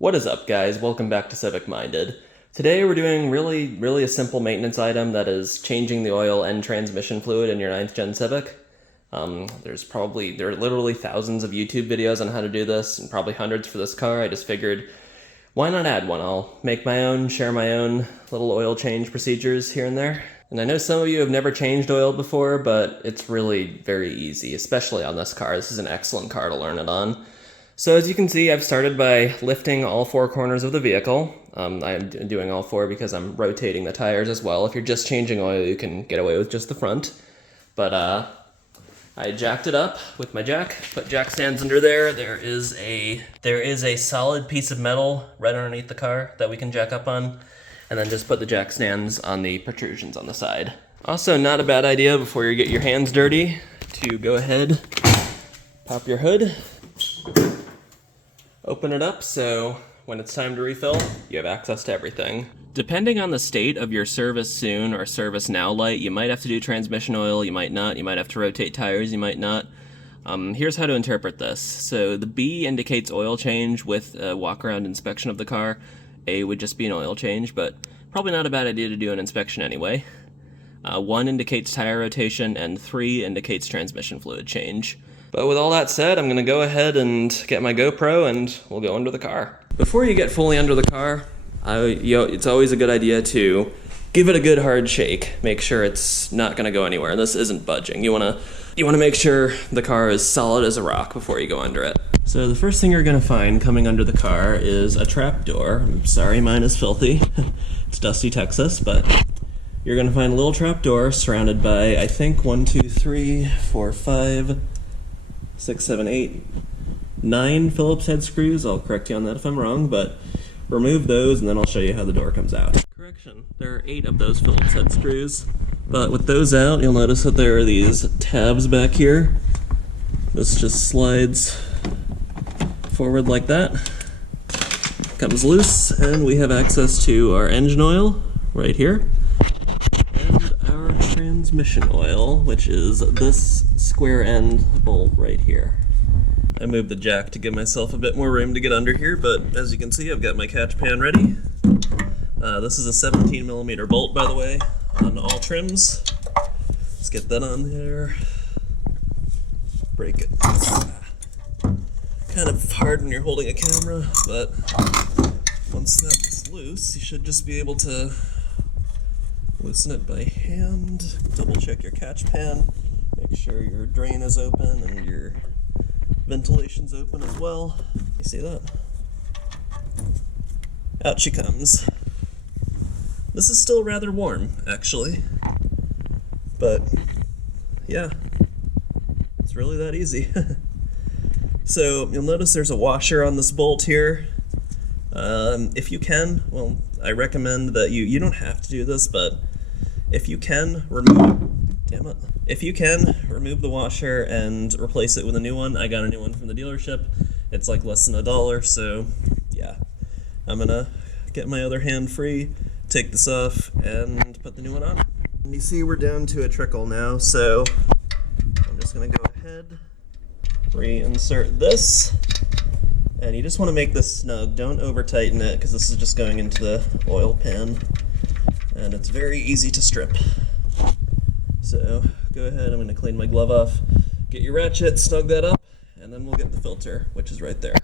What is up, guys? Welcome back to Civic Minded. Today we're doing really a simple maintenance item that is changing the oil and transmission fluid in your 9th gen Civic. There are literally thousands of YouTube videos on how to do this, and probably hundreds for this car. I just figured, why not add one? I'll make my own, share my own little oil change procedures here and there. And I know some of you have never changed oil before, but it's really very easy, especially on this car. This is an excellent car to learn it on. So as you can see, I've started by lifting all four corners of the vehicle. I'm doing all four because I'm rotating the tires as well. If you're just changing oil, you can get away with just the front. But I jacked it up with my jack, put jack stands under there. There is a solid piece of metal right underneath the car that we can jack up on, and then just put the jack stands on the protrusions on the side. Also, not a bad idea before you get your hands dirty to go ahead, pop your hood, open it up so when it's time to refill, you have access to everything. Depending on the state of your service soon or service now light, you might have to do transmission oil, you might not, you might have to rotate tires, you might not. Here's how to interpret this. So the B indicates oil change with a walk-around inspection of the car. A would just be an oil change, but probably not a bad idea to do an inspection anyway. 1 indicates tire rotation, and 3 indicates transmission fluid change. But with all that said, I'm going to go ahead and get my GoPro and we'll go under the car. Before you get fully under the car, it's always a good idea to give it a good hard shake. Make sure it's not going to go anywhere. This isn't budging. You want to make sure the car is solid as a rock before you go under it. So the first thing you're going to find coming under the car is a trap door. I'm sorry, mine is filthy. It's dusty Texas, but you're going to find a little trap door surrounded by, I think, 1, 2, 3, 4, 5, 6, 7, 8, 9 Phillips head screws. I'll correct you on that if I'm wrong, but remove those and then I'll show you how the door comes out. Correction, there are 8 of those Phillips head screws, but with those out, you'll notice that there are these tabs back here. This just slides forward like that, comes loose, and we have access to our engine oil right here, and our transmission oil, which is this square end bolt right here. I moved the jack to give myself a bit more room to get under here, but as you can see, I've got my catch pan ready. This is a 17mm bolt, by the way, on all trims. Let's get that on there. Break it. Kind of hard when you're holding a camera, but once that's loose, you should just be able to loosen it by hand. Double check your catch pan. Make sure your drain is open and your ventilation's open as well. You see that? Out she comes. This is still rather warm, actually. But, yeah. It's really that easy. So, you'll notice there's a washer on this bolt here. If you can, well, I recommend that you don't have to do this, but if you can, if you can, remove the washer and replace it with a new one. I got a new one from the dealership. It's like less than $1, so yeah. I'm gonna get my other hand free, take this off, and put the new one on. And you see we're down to a trickle now, so I'm just gonna go ahead, reinsert this, and you just want to make this snug. Don't over tighten it, because this is just going into the oil pan, and it's very easy to strip. So go ahead, I'm going to clean my glove off, get your ratchet, snug that up, and then we'll get the filter, which is right there.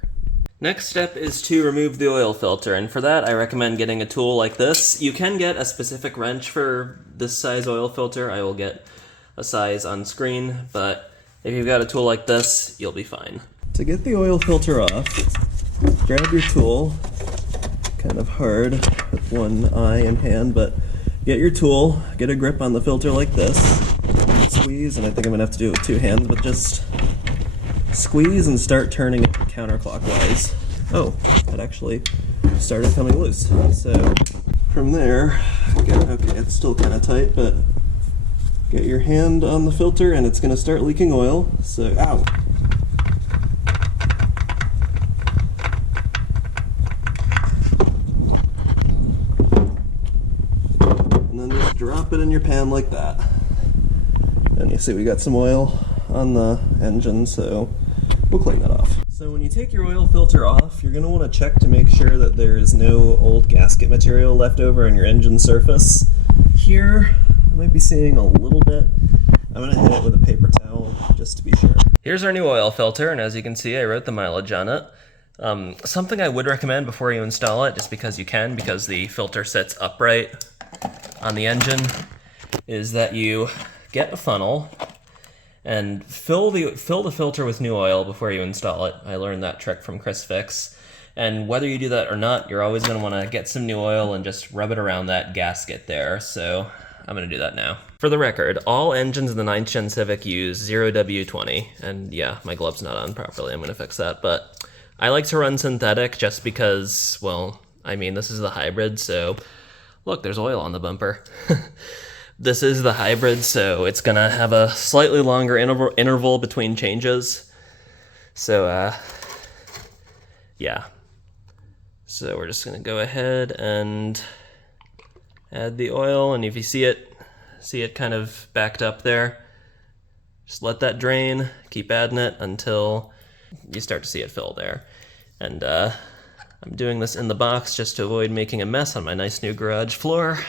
Next step is to remove the oil filter, and for that I recommend getting a tool like this. You can get a specific wrench for this size oil filter. I will get a size on screen, but if you've got a tool like this, you'll be fine. To get the oil filter off, grab your tool, kind of hard with one eye in hand, but get your tool, get a grip on the filter like this, squeeze, and I think I'm going to have to do it with 2 hands, but just squeeze and start turning it counterclockwise. Oh, that actually started coming loose. So from there, okay, it's still kind of tight, but get your hand on the filter and it's going to start leaking oil. So, ow. And then just drop it in your pan like that. And you see we got some oil on the engine, so we'll clean that off. So So when you take your oil filter off, you're going to want to check to make sure that there is no old gasket material left over on your engine surface. Here, I might be seeing a little bit. I'm going to hit it with a paper towel just to be sure. Here's our new oil filter, and as you can see, I wrote the mileage on it. Something I would recommend before you install it, just because you can, because the filter sits upright on the engine, is that you get a funnel and fill the filter with new oil before you install it. I learned that trick from Chris Fix. And whether you do that or not, you're always going to want to get some new oil and just rub it around that gasket there. So I'm going to do that now. For the record, all engines in the 9th Gen Civic use 0W20. And yeah, my glove's not on properly. I'm going to fix that. But I like to run synthetic just because, well, I mean, this is the hybrid, so look, there's oil on the bumper. This is the hybrid, so it's gonna have a slightly longer interval between changes. So, yeah. So we're just gonna go ahead and add the oil, and if you see it kind of backed up there, just let that drain, keep adding it until you start to see it fill there. And I'm doing this in the box just to avoid making a mess on my nice new garage floor.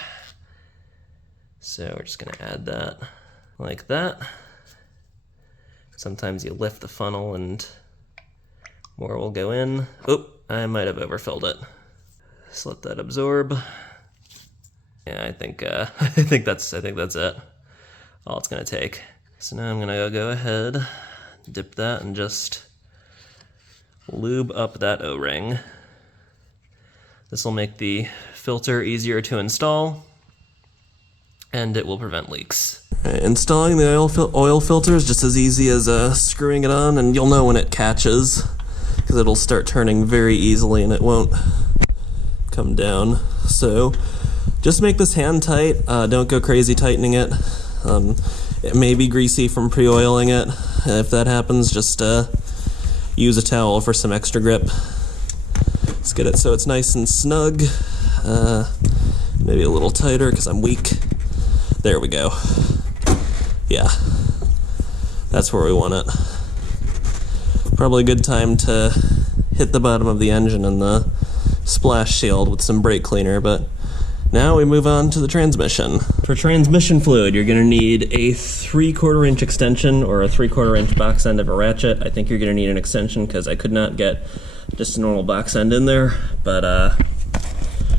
So we're just gonna add that like that. Sometimes you lift the funnel and more will go in. Oop, I might have overfilled it. Just let that absorb. Yeah, I think that's it. All it's gonna take. So now I'm gonna go ahead, dip that, and just lube up that O-ring. This will make the filter easier to install, and it will prevent leaks. Installing the oil filter is just as easy as screwing it on, and you'll know when it catches, because it'll start turning very easily and it won't come down. So just make this hand tight, don't go crazy tightening it. It may be greasy from pre-oiling it. If that happens, just use a towel for some extra grip. Let's get it so it's nice and snug. Maybe a little tighter because I'm weak. There we go. Yeah, that's where we want it. Probably a good time to hit the bottom of the engine and the splash shield with some brake cleaner, but now we move on to the transmission. For transmission fluid, you're going to need a 3/4 inch extension or a 3/4 inch box end of a ratchet. I think you're going to need an extension because I could not get just a normal box end in there, but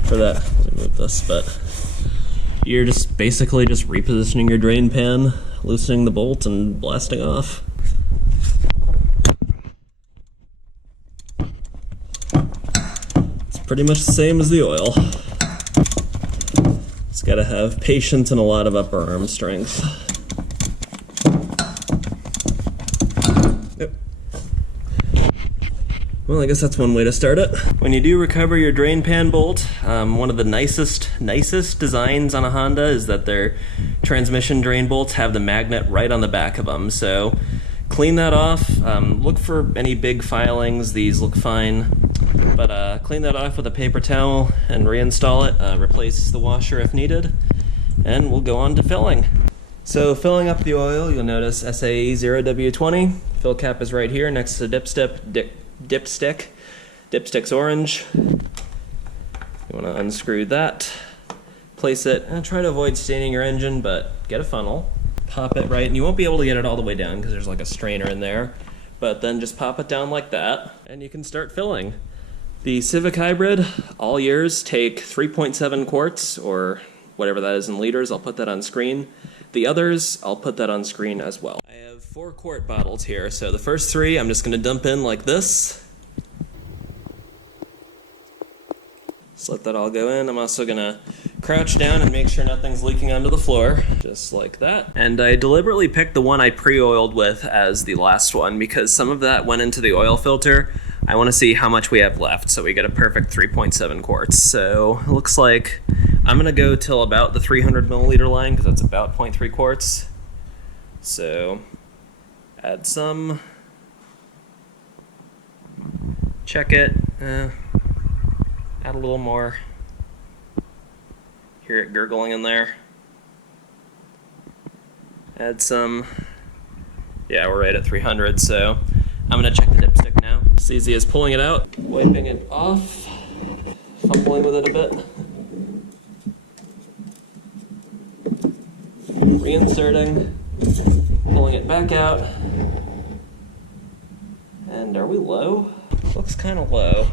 for that, let me move this, but you're just basically just repositioning your drain pan, loosening the bolt, and blasting off. It's pretty much the same as the oil. It's gotta have patience and a lot of upper arm strength. Yep. Well, I guess that's one way to start it. When you do recover your drain pan bolt, one of the nicest designs on a Honda is that their transmission drain bolts have the magnet right on the back of them. So clean that off. Look for any big filings. These look fine. But clean that off with a paper towel and reinstall it. Replace the washer if needed. And we'll go on to filling. So filling up the oil, you'll notice SAE 0W20. Fill cap is right here next to the dipstick. Dipstick's orange. You want to unscrew that, place it, and try to avoid staining your engine, but get a funnel, pop it right, and you won't be able to get it all the way down because there's like a strainer in there, but then just pop it down like that, and you can start filling. The Civic Hybrid, all years, take 3.7 quarts, or whatever that is in liters. I'll put that on screen. The others, I'll put that on screen as well. I have 4-quart bottles here, so the first 3 I'm just going to dump in like this. Just let that all go in. I'm also going to crouch down and make sure nothing's leaking onto the floor, just like that. And I deliberately picked the one I pre-oiled with as the last one because some of that went into the oil filter. I want to see how much we have left, so we get a perfect 3.7 quarts. So it looks like I'm going to go till about the 300 milliliter line because that's about 0.3 quarts. So add some, check it, add a little more. Hear it gurgling in there. Add some. Yeah, we're right at 300, so I'm gonna check the dipstick now. It's easy as pulling it out, wiping it off, fumbling with it a bit, reinserting, pulling it back out, and are we low? Looks kind of low.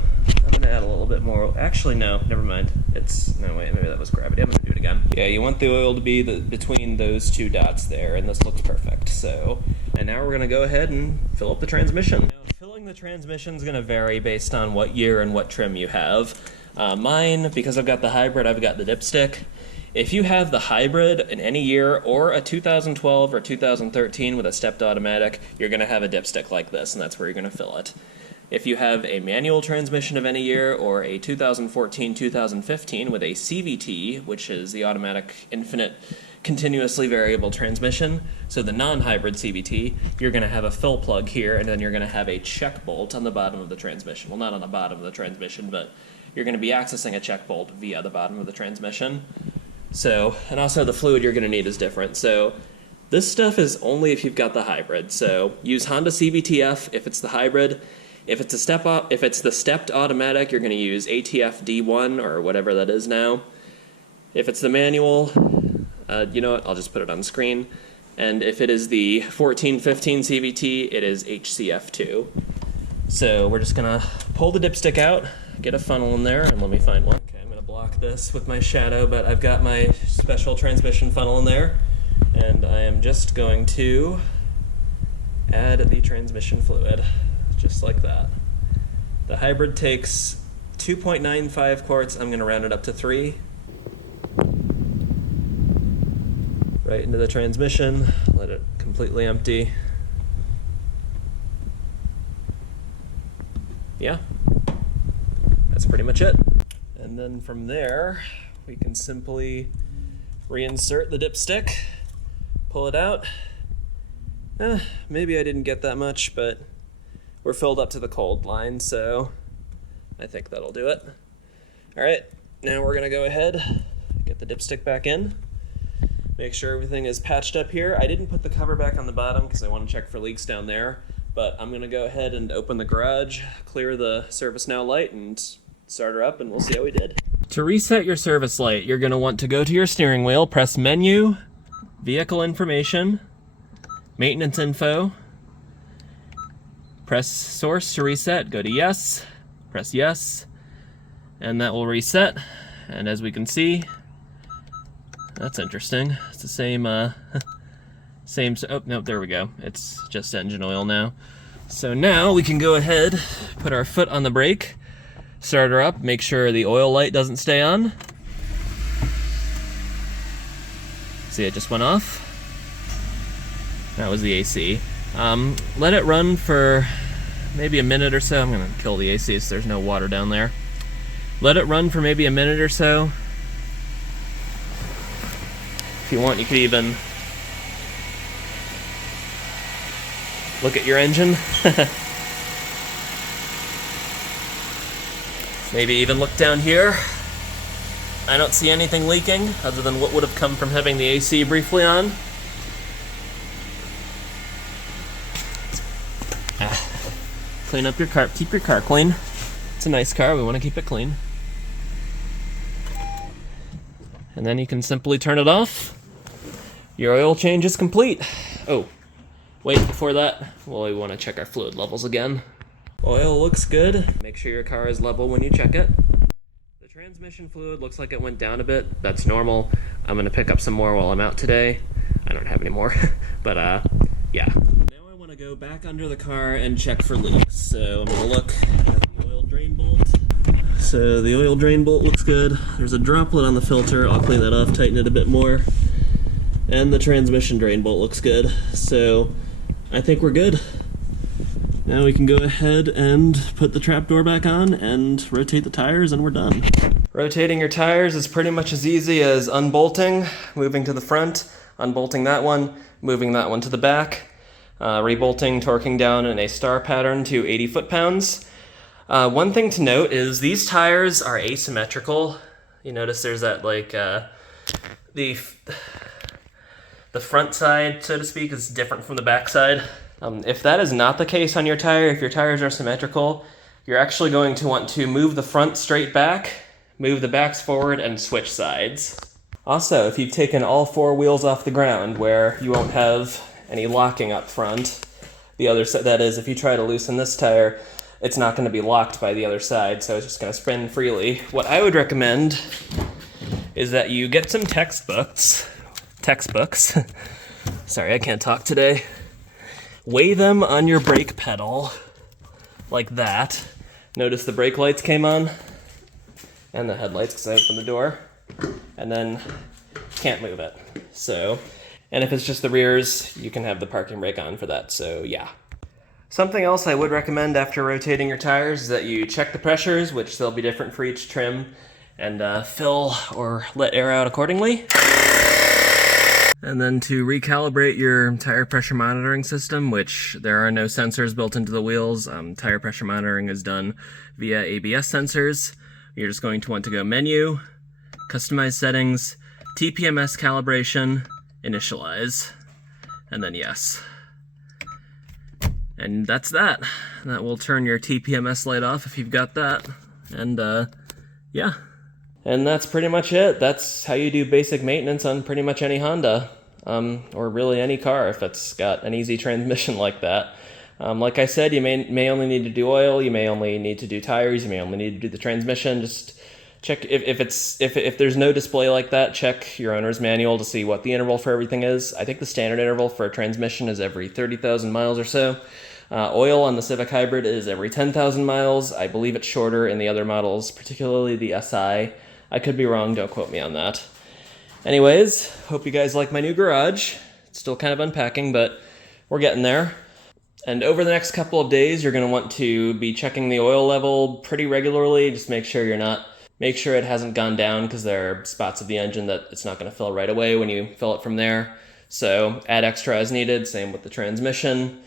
I'm gonna add a little bit more. Actually, no, never mind. No, wait, maybe that was gravity. I'm gonna do it again. Yeah, you want the oil to be between those two dots there, and this looks perfect. So, and now we're gonna go ahead and fill up the transmission. Now, filling the transmission is gonna vary based on what year and what trim you have. Mine, because I've got the hybrid, I've got the dipstick. If you have the hybrid in any year or a 2012 or 2013 with a stepped automatic, you're gonna have a dipstick like this, and that's where you're gonna fill it. If you have a manual transmission of any year or a 2014-2015 with a CVT, which is the automatic infinite continuously variable transmission, so the non-hybrid CVT, you're going to have a fill plug here, and then you're going to have a check bolt on the bottom of the transmission. Well, not on the bottom of the transmission, but you're going to be accessing a check bolt via the bottom of the transmission. So, and also the fluid you're going to need is different. So this stuff is only if you've got the hybrid. So use Honda CVTF if it's the hybrid. If it's the stepped automatic, you're going to use ATF D1 or whatever that is now. If it's the manual, you know what? I'll just put it on screen. And if it is the 14-15 CVT, it is HCF2. So we're just going to pull the dipstick out, get a funnel in there, and let me find one. Okay, I'm going to block this with my shadow, but I've got my special transmission funnel in there, and I am just going to add the transmission fluid. Just like that. The hybrid takes 2.95 quarts. I'm going to round it up to 3. Right into the transmission. Let it completely empty. Yeah. That's pretty much it. And then from there, we can simply reinsert the dipstick, pull it out. Maybe I didn't get that much, but we're filled up to the cold line, so I think that'll do it. All right, now we're gonna go ahead, get the dipstick back in, make sure everything is patched up here. I didn't put the cover back on the bottom because I want to check for leaks down there, but I'm gonna go ahead and open the garage, clear the Service Now light, and start her up, and we'll see how we did. To reset your service light, you're gonna want to go to your steering wheel, press Menu, Vehicle Information, Maintenance Info, press source to reset, go to yes, press yes, and that will reset. And as we can see, that's interesting. It's the same, oh, no, there we go. It's just engine oil now. So now we can go ahead, put our foot on the brake, start her up, make sure the oil light doesn't stay on. See, it just went off. That was the AC. Let it run for maybe a minute or so. I'm gonna kill the AC so there's no water down there. Let it run for maybe a minute or so. If you want, you could even look at your engine. Maybe even look down here. I don't see anything leaking other than what would have come from having the AC briefly on. Clean up your car, keep your car clean. It's a nice car, we want to keep it clean. And then you can simply turn it off. Your oil change is complete. Oh, wait, before that, well, we want to check our fluid levels again. Oil looks good. Make sure your car is level when you check it. The transmission fluid looks like it went down a bit. That's normal. I'm going to pick up some more while I'm out today. I don't have any more, but yeah. Now I want to go back under the car and check for leaks. So I'm going to look at the oil drain bolt. So the oil drain bolt looks good. There's a droplet on the filter. I'll clean that off, tighten it a bit more. And the transmission drain bolt looks good. So I think we're good. Now we can go ahead and put the trapdoor back on and rotate the tires, and we're done. Rotating your tires is pretty much as easy as unbolting, moving to the front, unbolting that one, moving that one to the back, rebolting, torquing down in a star pattern to 80 foot-pounds. One thing to note is these tires are asymmetrical. You notice there's that, like, the front side, so to speak, is different from the back side. If that is not the case on your tire, if your tires are symmetrical, you're actually going to want to move the front straight back, move the backs forward, and switch sides. Also, if you've taken all four wheels off the ground where you won't have any locking up front, the other side, that is, if you try to loosen this tire, it's not going to be locked by the other side, so it's just going to spin freely. What I would recommend is that you get some textbooks. Sorry, I can't talk today. Weigh them on your brake pedal, like that. Notice the brake lights came on, and the headlights because I opened the door, and then can't move it. So, and if it's just the rears, you can have the parking brake on for that, so yeah. Something else I would recommend after rotating your tires is that you check the pressures, which they'll be different for each trim, and fill or let air out accordingly. And then to recalibrate your tire pressure monitoring system, which there are no sensors built into the wheels, tire pressure monitoring is done via ABS sensors. You're just going to want to go Menu, Customize Settings, TPMS Calibration, Initialize, and then Yes. And that's that. That will turn your TPMS light off if you've got that. And yeah. And that's pretty much it. That's how you do basic maintenance on pretty much any Honda, or really any car if it's got an easy transmission like that. Like I said, you may only need to do oil, you may only need to do tires, you may only need to do the transmission. Just check if there's no display like that, check your owner's manual to see what the interval for everything is. I think the standard interval for a transmission is every 30,000 miles or so. Oil on the Civic Hybrid is every 10,000 miles. I believe it's shorter in the other models, particularly the SI. I could be wrong, don't quote me on that. Anyways, hope you guys like my new garage. It's still kind of unpacking, but we're getting there. And over the next couple of days, you're going to want to be checking the oil level pretty regularly. Just make sure it hasn't gone down, because there are spots of the engine that it's not going to fill right away when you fill it from there. So add extra as needed, same with the transmission.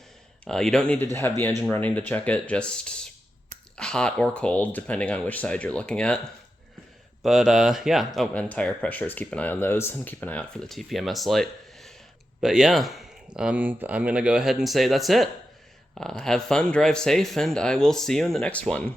You don't need to have the engine running to check it, just hot or cold, depending on which side you're looking at. But yeah, oh, and tire pressures, keep an eye on those, and keep an eye out for the TPMS light. But yeah, I'm going to go ahead and say that's it. Have fun, drive safe, and I will see you in the next one.